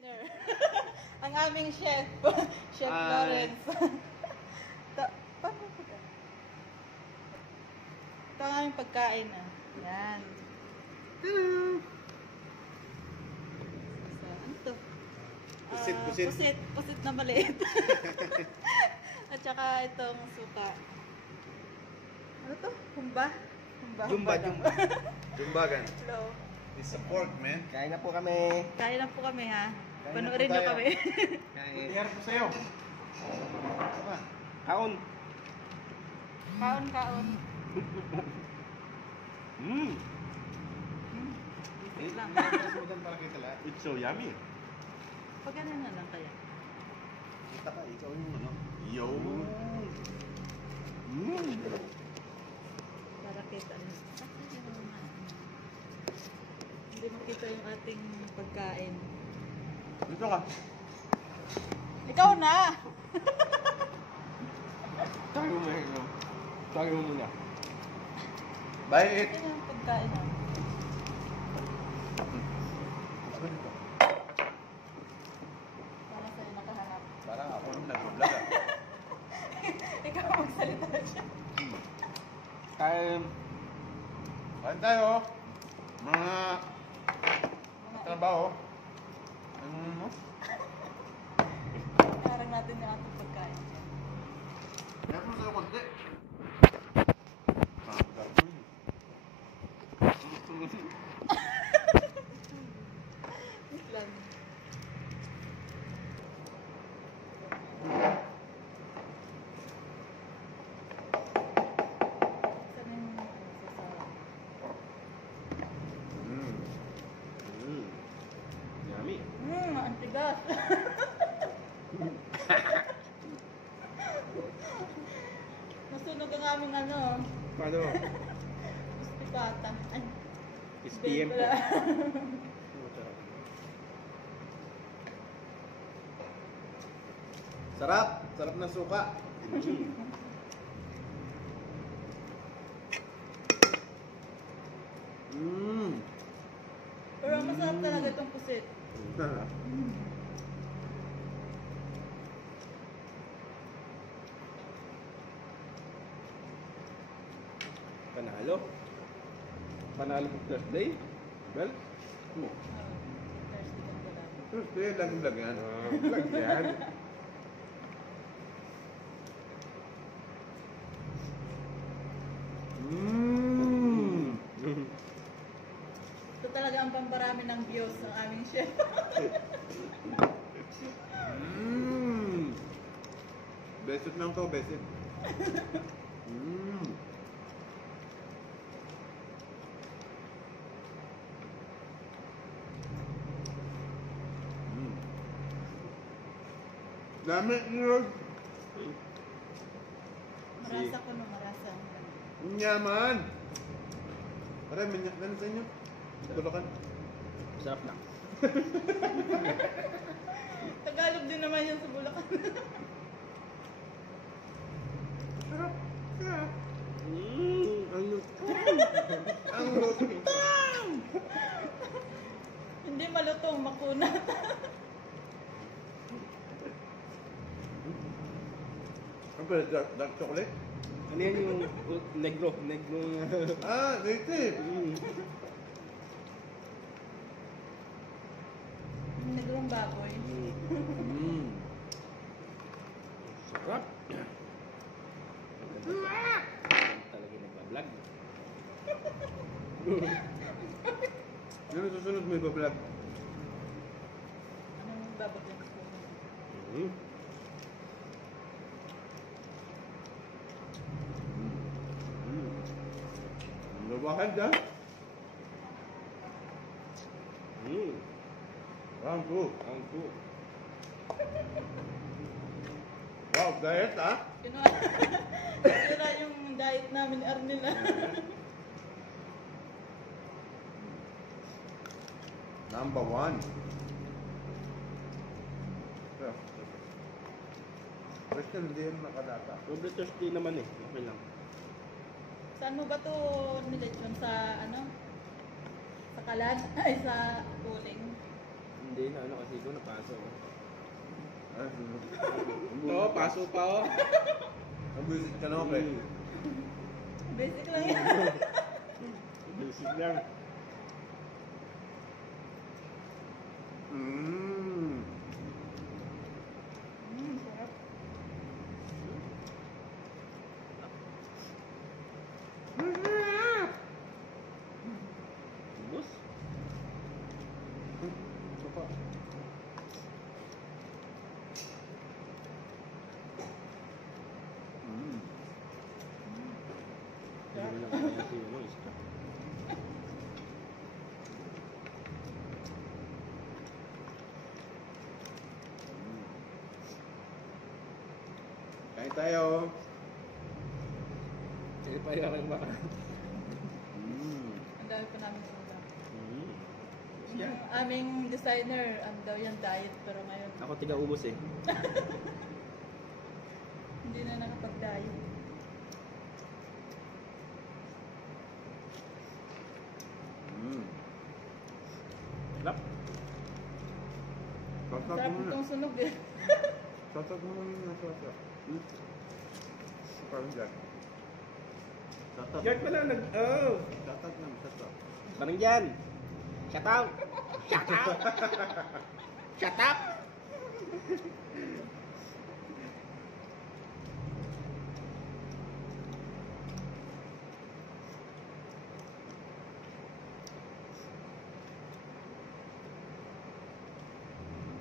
Dinner. Ang aming chef, Chef Lawrence. Paano ko ba? Ito ang aming pagkain. Yan. Ano to? Pusit na maliit. At saka itong suka. Ano to? Humba? Jumbagan. Hello. It's a pork, man. Kain na po kami. Kain lang po kami ha. Kain Panuorin na po nyo tayo. kami. Nangyari po sa'yo. Sama. Kaon. Kaon. Eh, lang. nasudan para kita lahat. It's so yummy. Pag ano na lang kaya. Kita ka, ikaw yung ano. Yo. Para kita ano. Hindi makita yung ating pagkain. Dito ka. Ikaw na! Tayo mo muna. Bye, Ito yung pagkain na. Para sa'yo nakaharap. Parang ako nung nag-vlog ah. Ikaw magsalita siya. Kain. Kain tayo. Mga trabaho. Parang natin yung ating pagkain. Meron mo sa'yo konti. Wait lang. Saan yung Yummy. ang tigas. Nasunog ang aming ano, Paano? hospitata. Ay, SPM po. pala. Sarap. Sarap na suka. Pero masarap talaga itong pusit. Panalo. Panalo po Thursday. Well, Thirsty kang wala. Thursday, laging vlog yan. vlog yan. Ito talaga ang pamparami ng views ng aming chef. Besit lang to, besit. Dami nyo. Marasa ko no, marasa. Nyaman. Pare, minyak na sa inyo. Bulakan. Sarap na. Tagalog din naman yun sa Bulacan. Sarap. Sarap. Ano? Ang lutang. Hindi malutong, makunat. Ang pala, dark chocolate? Ano yan yung negro? Ah, native. Negrong baboy. Sarap. Talaga nagbablog. Ano susunod mo ibablog? Anong babagyan ko? Nabahan dyan. Round 2. Wow, diet ah. Sira yung diet namin ni Arnel. Number 1. Question, hindi yun nakadata. Sobrang Thursday naman eh. Okay lang. Saan mo ba ito nilechon? Sa ano? Sa kalan? Ay, sa uling. Hindi na ano kasi ito napaso. Ay, sunod. Oo, paso pa oh. Ang visit ka na, okay? Basic lang yan. Basic lang. Mmm. Sarap. Ubus. Ito pa. Mmm. Hindi lang kaya si ano, iska. Kain tayo. Hindi pa yung baka. Mmm. Ang dami pa namin soda. Yan. Yung aming designer, ano daw yan, diet, pero ngayon, Ako tiga ubos eh. hindi na nakapag-diet. Mmm. Sarap. Sasag Sarap mo na. itong sunog eh. Sasag mo na yung nasasag. Parang dyan. Sasag. Yan pala nag... Oh! Sasag lang, sasag. Parang dyan. Shut up! Shut up! Shut up!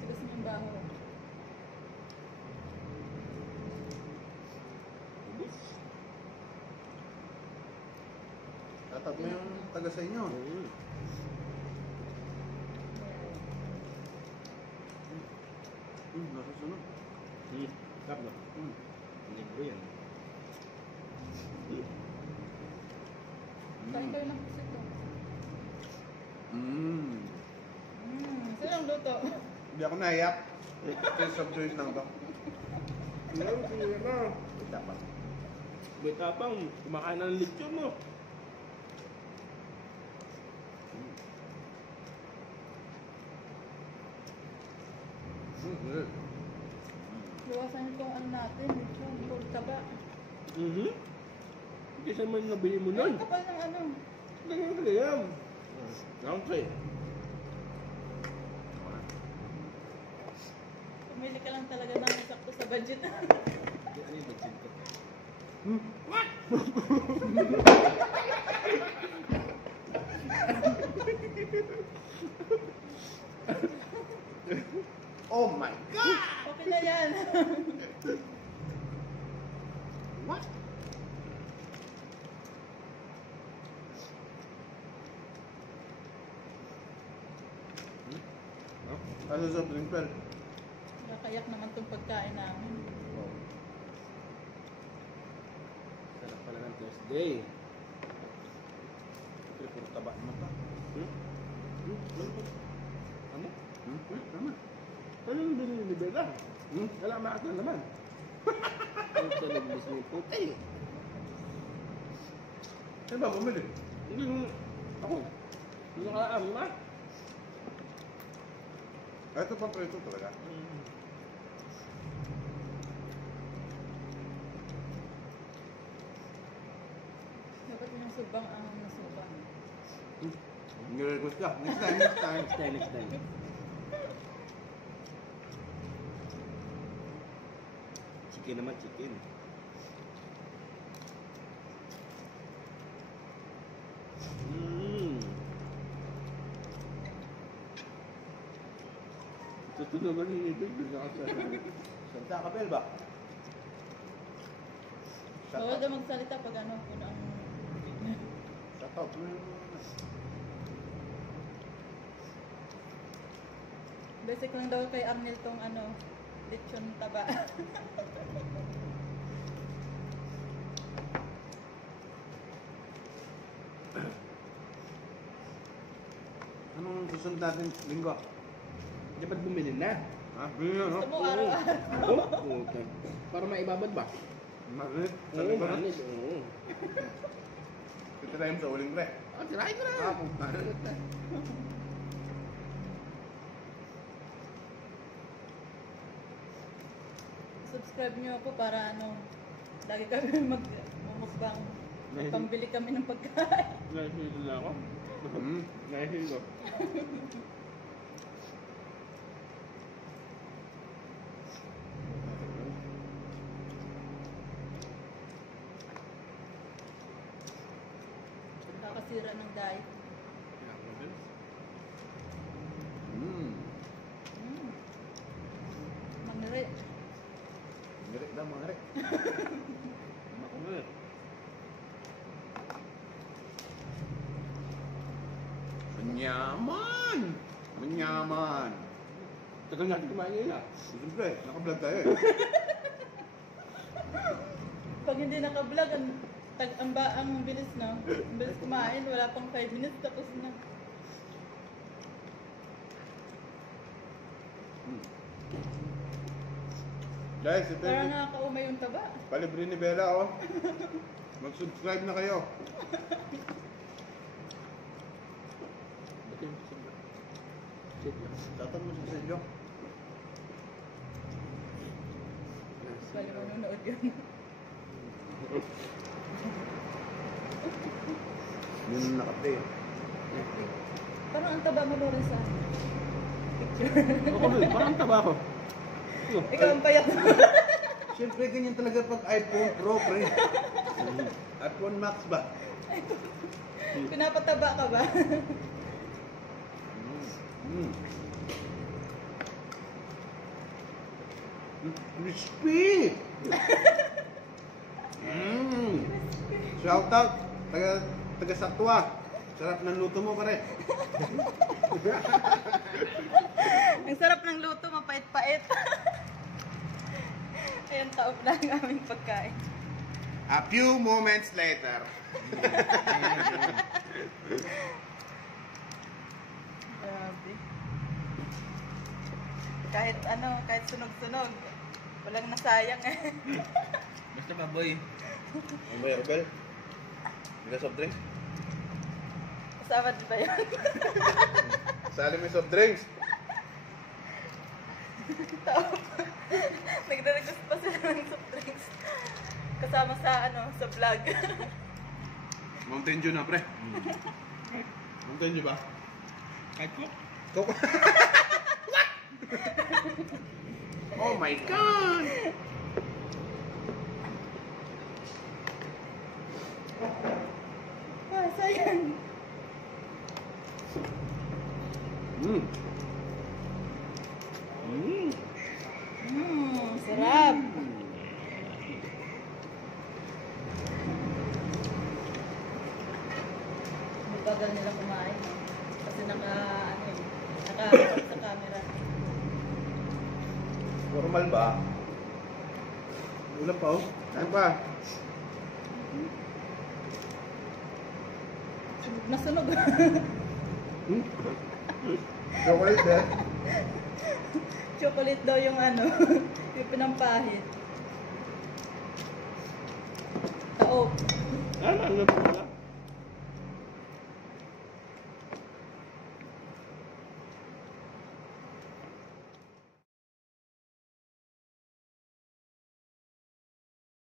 Sigas mo yung baho. Ubus. Sasag mo yung taga sa inyo. Nasusunod. Sarap no? Negro yan. Kain kayo ng pusit to. Mmm. Saan ang luto? Hindi ako naiyak. Taste of choice lang to. Ano, sige na. Dapat. Bita pang kumakain ng lechon mo. Good. Iwasan itong ano natin, yung puro taba. Hindi saan man nabili mo Ay, nun. kapal ng ano. Ganyan ka yan. Round trip. Pumili ka lang talaga ng sakto sa budget. Ano yung budget ko? Oh my God! Okay na yan. What? Ano sa Blinkpel? Nakakayak naman itong pagkain namin. Sarap pala ng Thursday. Siyempre, puro taba naman pa. Ano? Naman. Ano yung binili ni Bella? Wala makakita naman. Ano sa nagbis ni Puti? Ano ba bumili? Hindi nung... Ako. Hindi nakalaan ba? Ito pa preto talaga. Dapat yung subang ang nasubang. Nire-request ka. Next time, next time. Next time, next time. Chicken naman, chicken. Tutunugan ni Nito yung Santa Kapel ba? Oo, daw magsalita pag ano, kung ang... Shout out. Basic lang daw kay Arnel tong ano, lechon taba. Anong susunod natin linggo? Dapat bumili na. Ha? Bili na, no? Gusto mo araw-araw. Oo, okay. Para maibabad ba? Marit. Oo, Sabi ko na. manis. Oo. Titirahin mo sa uling pre. Ah, tirahin ko na. Ah, puta. subscribe nyo ako para ano, lagi kami magmukbang. Pambili kami ng pagkain. Nahihilo na ako. Hmm. Nahihilo. Nakakasira ng diet. Hmm. Manire. Ngerik dah, mengerik. Makulit. Menyaman. Menyaman. Tagal natin kumain ngayon ah. Siyempre, naka-vlog tayo eh. Pag hindi naka-vlog, ang bilis na. Ang bilis kumain, wala pang 5 minutes, tapos na. Guys, ito Parang yung nakakaumay yung taba. palibre ni Bella, oh. Mag-subscribe na kayo. Ba't yung sila? Shit lang. Tatan mo sa inyo. Bali mo nanonood yun. Yun yung naka-play. Parang ang taba mo rin sa picture. Ako rin, parang taba ko. Ikaw ang payat. Siyempre, ganyan talaga pag iPhone Pro, pre. iPhone Max ba? Pinapataba ka ba? Mm. Crispy! Shout out! Taga Satwa. Sarap ng luto mo, pare. Ang sarap ng luto, mapait-pait. Ayan, taob na ang aming pagkain. A few moments later. Grabe. Kahit sunog-sunog, walang nasayang eh. Basta baboy. Ano ba yung Bel? Hindi soft drinks? Kasama din ba yun? Sali mo yung soft drinks. Taob. Nagre-request pa sila ng soft drinks. Kasama sa vlog. Mountain Dew na, pre. Mountain Dew ba? Kahit ko. Coke. Oh my God! Ah, sayang. Mm. Sarap. Mabagal nila kumain. Kasi naka sa camera. Normal ba? Ulam pa, oh. Saan pa? Sunog na sunog. Hmm? Chocolate, eh? Chocolate daw yung yung pinampahit. Taob. Ano na pala?